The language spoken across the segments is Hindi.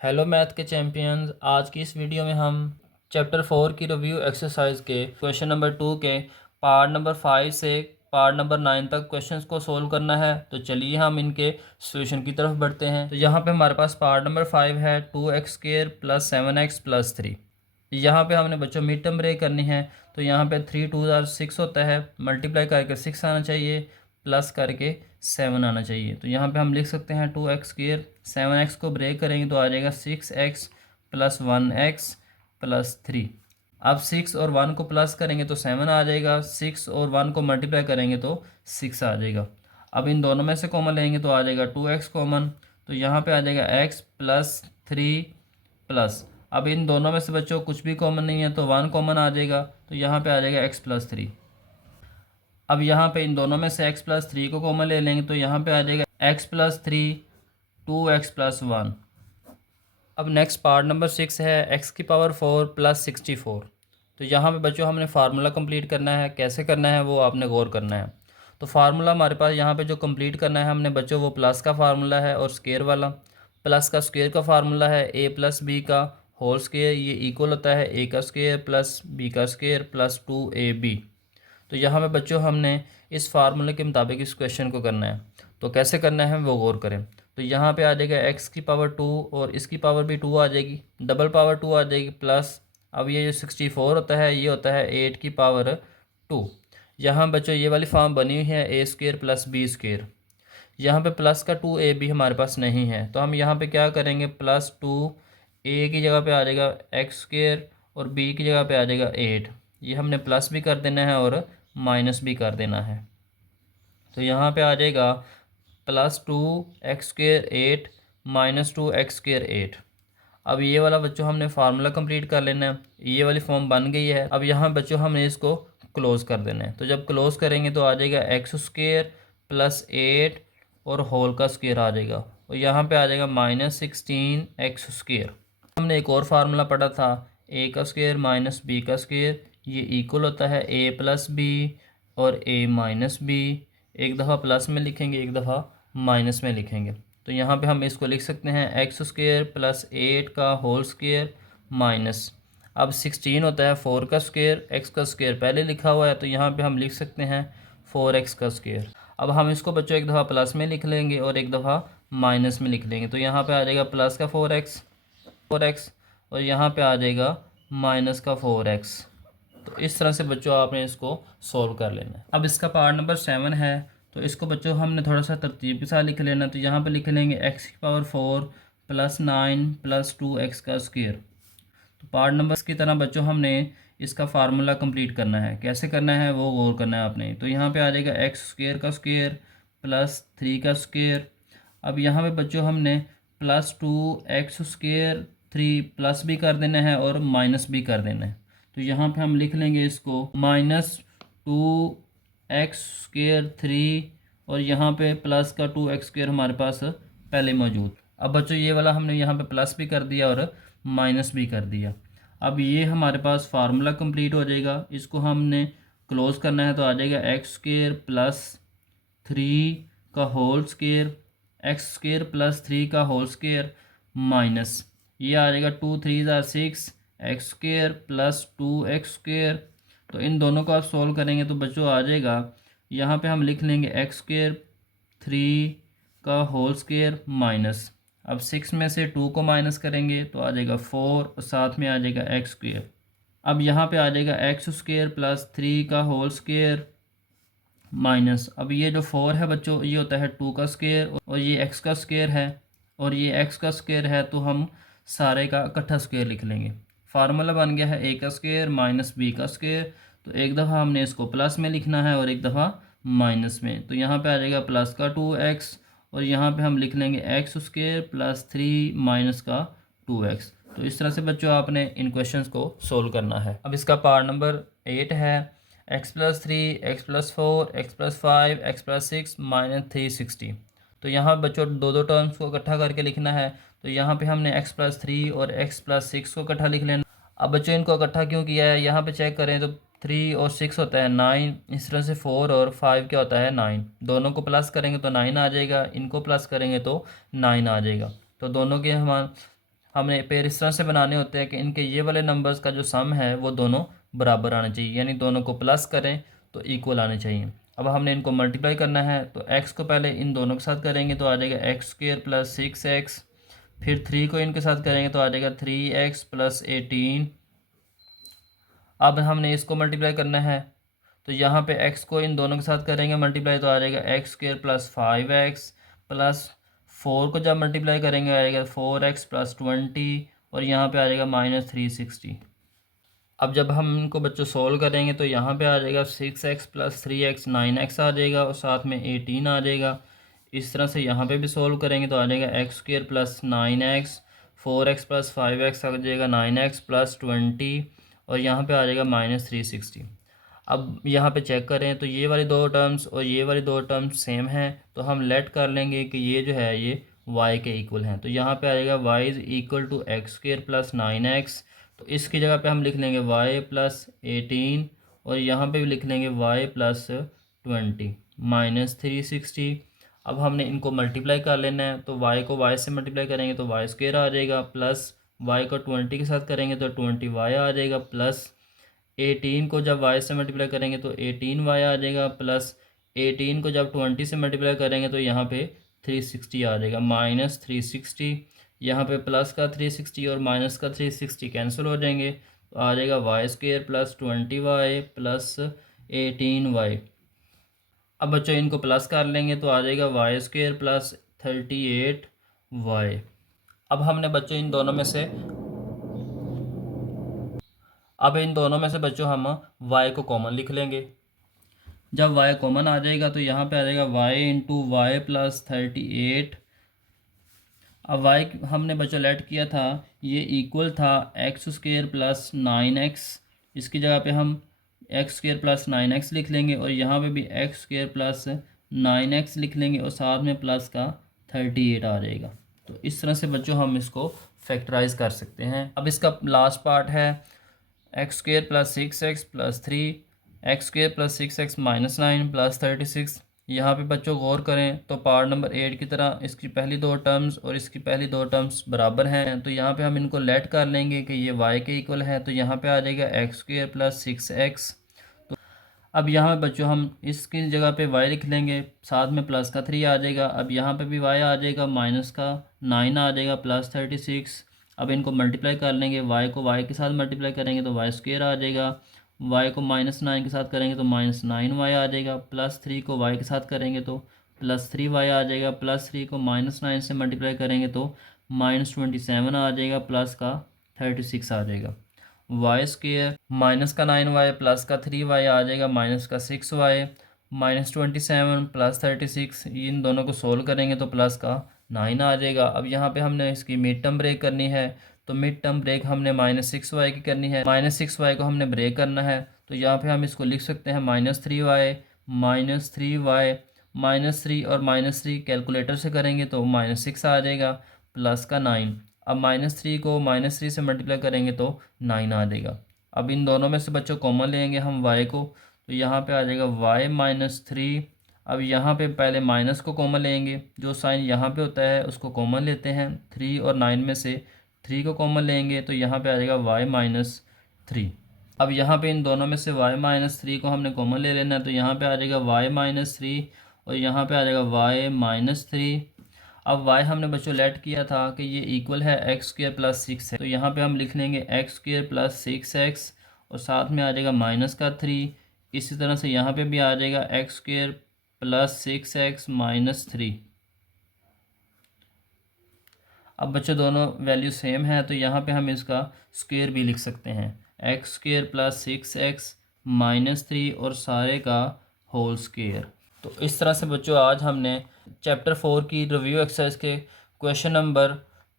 हेलो मैथ के चैम्पियंस। आज की इस वीडियो में हम चैप्टर 4 की रिव्यू एक्सरसाइज के क्वेश्चन नंबर 2 के पार्ट नंबर 5 से पार्ट नंबर 9 तक क्वेश्चंस को सोल्व करना है। तो चलिए हम इनके सॉल्यूशन की तरफ बढ़ते हैं। तो यहाँ पे हमारे पास पार्ट नंबर 5 है 2x² + 7x + 3। यहाँ पे हमने बच्चों मिड टर्म ब्रेक करनी है। तो यहाँ पे 3 2 6 होता है, मल्टीप्लाई करके 6 आना चाहिए, प्लस करके 7 आना चाहिए। तो यहाँ पे हम लिख सकते हैं 2x², 7x को ब्रेक करेंगे तो आ जाएगा 6x + 1x + 3। अब 6 और 1 को प्लस करेंगे तो 7 आ जाएगा, 6 और 1 को मल्टीप्लाई करेंगे तो 6 आ जाएगा। अब इन दोनों में से कॉमन लेंगे तो आ जाएगा 2x कॉमन। तो यहाँ पे आ जाएगा x + 3 प्लस, अब इन दोनों में से बच्चों कुछ भी कॉमन नहीं है तो 1 कॉमन आ जाएगा। तो यहाँ पे आ जाएगा x + 3। अब यहाँ पे इन दोनों में से x + 3 को कॉमन ले लेंगे तो यहाँ पे आ जाएगा x + 3 2x + 1। अब नेक्स्ट पार्ट नंबर 6 है x⁴ + 64। तो यहाँ पे बच्चों हमने फार्मूला कंप्लीट करना है। कैसे करना है वो आपने गौर करना है। तो फार्मूला हमारे पास यहाँ पे जो कंप्लीट करना है हमने बच्चों, वो प्लस का फार्मूला है और स्क्वायर वाला। प्लस का स्क्वायर का फार्मूला है a + b का होल स्क्वायर, ये इक्वल होता है a का स्क्वायर + b का स्क्वायर + 2ab। तो यहाँ पे बच्चों हमने इस फार्मूले के मुताबिक इस क्वेश्चन को करना है। तो कैसे करना है वो गौर करें। तो यहाँ पे आ जाएगा x⁴ और इसकी पावर भी 2 आ जाएगी, डबल पावर 2 आ जाएगी, प्लस अब ये जो 64 होता है ये होता है 8⁴। यहाँ बच्चों ये वाली फॉर्म बनी हुई है a² + b²। यहाँ पे प्लस का 2ab हमारे पास नहीं है तो हम यहाँ पे क्या करेंगे, +2 a की जगह पे आ जाएगा x² और b की जगह पे आ जाएगा 8। ये हमने प्लस भी कर देना है और माइनस भी कर देना है। तो यहाँ पे आ जाएगा +2x² 8 -2x² 8। अब ये वाला बच्चों हमने फार्मूला कंप्लीट कर लेना है। ये वाली फॉर्म बन गई है। अब यहाँ बच्चों हमने इसको क्लोज कर देना है। तो जब क्लोज करेंगे तो आ जाएगा x² + 8 और होल का स्क्वायर आ जाएगा और यहाँ पे आ जाएगा -16x²। हमने एक और फार्मूला पढ़ा था a का स्क्वायर - b का स्क्वायर, ये इक्वल होता है a + b और a - b। एक दफ़ा प्लस में लिखेंगे, एक दफ़ा माइनस में लिखेंगे। तो यहाँ पे हम इसको लिख सकते हैं x² + 8 का होल स्क्वायर माइनस, अब 16 होता है 4 का स्क्वायर, x का स्क्वायर पहले लिखा हुआ है तो यहाँ पे हम लिख सकते हैं 4x का स्क्वायर। अब हम इसको बच्चों एक दफ़ा प्लस में लिख लेंगे और एक दफ़ा माइनस में लिख लेंगे। तो यहाँ पे आ जाएगा प्लस का 4x और यहाँ पे आ जाएगा माइनस का 4x। तो इस तरह से बच्चों आपने इसको सॉल्व कर लेना है। अब इसका पार्ट नंबर 7 है तो इसको बच्चों हमने थोड़ा सा तरतीब के साथ लिख लेना। तो यहाँ पे लिख लेंगे x⁴ + 9 + 2x का स्क्वायर। तो पार्ट नंबर की तरह बच्चों हमने इसका फार्मूला कंप्लीट करना है। कैसे करना है वो गौर करना है आपने। तो यहाँ पे आ जाएगा x² का स्क्वायर + 3 का स्क्वायर। अब यहाँ पे बच्चों हमने +2x² 3 प्लस भी कर देना है और माइनस भी कर देना है। तो यहाँ पे हम लिख लेंगे इसको -2x² 3 और यहाँ पे प्लस का 2x² हमारे पास पहले मौजूद। अब बच्चों ये वाला हमने यहाँ पे प्लस भी कर दिया और माइनस भी कर दिया। अब ये हमारे पास फार्मूला कंप्लीट हो जाएगा। इसको हमने क्लोज करना है तो आ जाएगा x² + 3 का होल स्क्वायर, x² + 3 का होल स्क्वायर माइनस, ये आ जाएगा 2 3 6 x² + 2x²। तो इन दोनों को आप सॉल्व करेंगे तो बच्चों आ जाएगा, यहाँ पे हम लिख लेंगे x² 3 का होल स्क्वायर माइनस, अब 6 में से 2 को माइनस करेंगे तो आ जाएगा 4 और साथ में आ जाएगा x²। अब यहाँ पे आ जाएगा x² + 3 का होल स्क्वायर माइनस, अब ये जो 4 है बच्चों ये होता है 2 का स्क्वायर और ये x का स्क्वायर है और ये x का स्क्वायर है तो हम सारे का इकट्ठा स्क्वायर लिख लेंगे। फार्मूला बन गया है a का स्क्वायर - b का स्क्वायर। तो एक दफ़ा हमने इसको प्लस में लिखना है और एक दफ़ा माइनस में। तो यहाँ पे आ जाएगा प्लस का 2x और यहाँ पे हम लिख लेंगे x² + 3 माइनस का 2x। तो इस तरह से बच्चों आपने इन क्वेश्चंस को सोल्व करना है। अब इसका पार्ट नंबर 8 है x + 3 x + 4 x + 5 x + 6 - 360। तो यहाँ बच्चों दो दो टर्म्स को इकट्ठा करके लिखना है। तो यहाँ पे हमने x + 3 और x + 6 को इकट्ठा लिख लेना। अब बच्चों इनको इकट्ठा क्यों किया है, यहाँ पे चेक करें तो 3 और 6 होता है 9, इस तरह से 4 और 5 क्या होता है 9। दोनों को प्लस करेंगे तो 9 आ जाएगा, इनको प्लस करेंगे तो 9 आ जाएगा। तो दोनों के हम हमने पेयर इस तरह से बनाने होते हैं कि इनके ये वाले नंबर्स का जो सम है वो दोनों बराबर आना चाहिए, यानी दोनों को प्लस करें तो इक्वल आने चाहिए। अब हमने इनको मल्टीप्लाई करना है, तो x को पहले इन दोनों के साथ करेंगे तो आ जाएगा एक्स स्क्वेयर प्लस 6x, फिर 3 को इनके साथ करेंगे तो आ जाएगा 3x प्लस 18। अब हमने इसको मल्टीप्लाई करना है, तो यहाँ पे x को इन दोनों के साथ करेंगे मल्टीप्लाई तो आ जाएगा x square plus 5x plus 4 को जब मल्टीप्लाई करेंगे आएगा 4x प्लस 20 और यहाँ पे आ जाएगा -360। अब जब हम इनको बच्चों सोल्व करेंगे तो यहाँ पे आ जाएगा 6x प्लस 3x 9x आ जाएगा और साथ में 18 आ जाएगा। इस तरह से यहाँ पे भी सोल्व करेंगे तो आ जाएगा x square plus 9x, 4x plus 5x आ जाएगा 9x प्लस 20 और यहाँ पे आ जाएगा -360। अब यहाँ पे चेक करें तो ये वाली दो टर्म्स और ये वाली दो टर्म्स सेम हैं, तो हम लेट कर लेंगे कि ये जो है ये y के इक्वल हैं। तो यहाँ पे आ जाएगा y is equal to x square plus 9x, तो इसकी जगह पे हम लिख लेंगे y प्लस 18 और यहाँ पे भी लिख लेंगे y प्लस 20 -360। अब हमने इनको मल्टीप्लाई कर लेना है, तो y को y से मल्टीप्लाई करेंगे तो y स्क्वेयर आ जाएगा, प्लस y को 20 के साथ करेंगे तो 20y आ जाएगा, प्लस 18 को जब y से मल्टीप्लाई करेंगे तो 18y आ जाएगा, प्लस 18 को जब 20 से मल्टीप्लाई करेंगे तो यहाँ पे 360 आ जाएगा, -360। यहाँ पे प्लस का 360 और माइनस का 360 कैंसिल हो जाएंगे, तो आ जाएगा Y square plus 20y plus 18y। अब बच्चों इनको प्लस कर लेंगे तो आ जाएगा वाई स्क्वेयर प्लस 38y। अब हमने बच्चों इन दोनों में से बच्चों हम y को कॉमन लिख लेंगे। जब y कॉमन आ जाएगा तो यहाँ पे आ जाएगा y इंटू वाई प्लस 38। अब y हमने बच्चों लेट किया था, ये इक्वल था एक्स स्क्वेयर प्लस 9x, इसकी जगह पे हम एक्स स्क्वेयर प्लस 9x लिख लेंगे और यहाँ पे भी एक्स स्क्वेयर प्लस 9x लिख लेंगे और साथ में प्लस का 38 आ जाएगा। तो इस तरह से बच्चों हम इसको फैक्टराइज कर सकते हैं। अब इसका लास्ट पार्ट है x square plus 6x plus 3, x square plus 6x minus 9 plus 36। यहाँ पे बच्चों गौर करें तो पार्ट नंबर 8 की तरह इसकी पहली दो टर्म्स और इसकी पहली दो टर्म्स बराबर हैं, तो यहाँ पे हम इनको लेट कर लेंगे कि ये y के इक्वल है, तो यहाँ पे आ जाएगा एक्स स्क्वेयर प्लस 6x। तो अब यहाँ पे बच्चों हम इसकी जगह पे y लिख लेंगे, साथ में प्लस का 3 आ जाएगा। अब यहाँ पे भी y आ जाएगा, माइनस का 9 आ जाएगा, प्लस 36। अब इनको मल्टीप्लाई कर लेंगे, y को y के साथ मल्टीप्लाई करेंगे तो वाई स्क्वेयर आ जाएगा, y को -9 के साथ करेंगे तो -9y आ जाएगा, प्लस 3 को y के साथ करेंगे तो प्लस 3y आ जाएगा, प्लस 3 को -9 से मल्टीप्लाई करेंगे तो -27 आ जाएगा, प्लस का 36 आ जाएगा। वाई स्क्वेयर माइनस का 9y प्लस का 3y आ जाएगा, माइनस का 6y, -27 प्लस 36, इन दोनों को सोल्व करेंगे तो प्लस का 9 आ जाएगा। अब यहाँ पे हमने इसकी मिड टर्म ब्रेक करनी है, तो मिड टर्म ब्रेक हमने -6y की करनी है, -6y को हमने ब्रेक करना है, तो यहाँ पे हम इसको लिख सकते हैं -3y -3 और -3 कैलकुलेटर से करेंगे तो -6 आ जाएगा, प्लस का 9। अब -3 को -3 से मल्टीप्लाई करेंगे तो 9 आ जाएगा। अब इन दोनों में से बच्चों कॉमन लेंगे हम y को, तो यहाँ पे आ जाएगा y -3। अब यहाँ पे पहले माइनस को कॉमन लेंगे, जो साइन यहाँ पे होता है उसको कॉमन लेते हैं, 3 और 9 में से 3 को कॉमन लेंगे तो यहाँ पे आ जाएगा y -3। अब यहाँ पे इन दोनों में से y -3 को हमने कॉमन ले लेना है, तो यहाँ पे आ जाएगा y -3 और यहाँ पे आ जाएगा y -3। अब y हमने बच्चों लेट किया था कि ये इक्वल है एक्स स्क्वेयर प्लस 6 है, तो यहाँ पे हम लिख लेंगे एक्स स्क्वेयर प्लस 6x और साथ में आ जाएगा माइनस का 3। इसी तरह से यहाँ पे भी आ जाएगा एक्स स्क्वेयर प्लस 6x -3। अब बच्चों दोनों वैल्यू सेम है, तो यहाँ पे हम इसका स्क्वेयर भी लिख सकते हैं, एक्स स्क्वेयर प्लस 6x -3 और सारे का होल स्क्वेयर। तो इस तरह से बच्चों आज हमने चैप्टर 4 की रिव्यू एक्सरसाइज के क्वेश्चन नंबर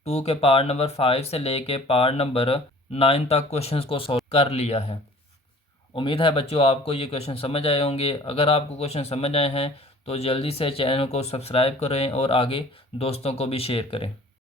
2 के पार्ट नंबर 5 से लेके पार्ट नंबर 9 तक क्वेश्चंस को सॉल्व कर लिया है। उम्मीद है बच्चों आपको ये क्वेश्चन समझ आए होंगे। अगर आपको क्वेश्चन समझ आए हैं तो जल्दी से चैनल को सब्सक्राइब करें और आगे दोस्तों को भी शेयर करें।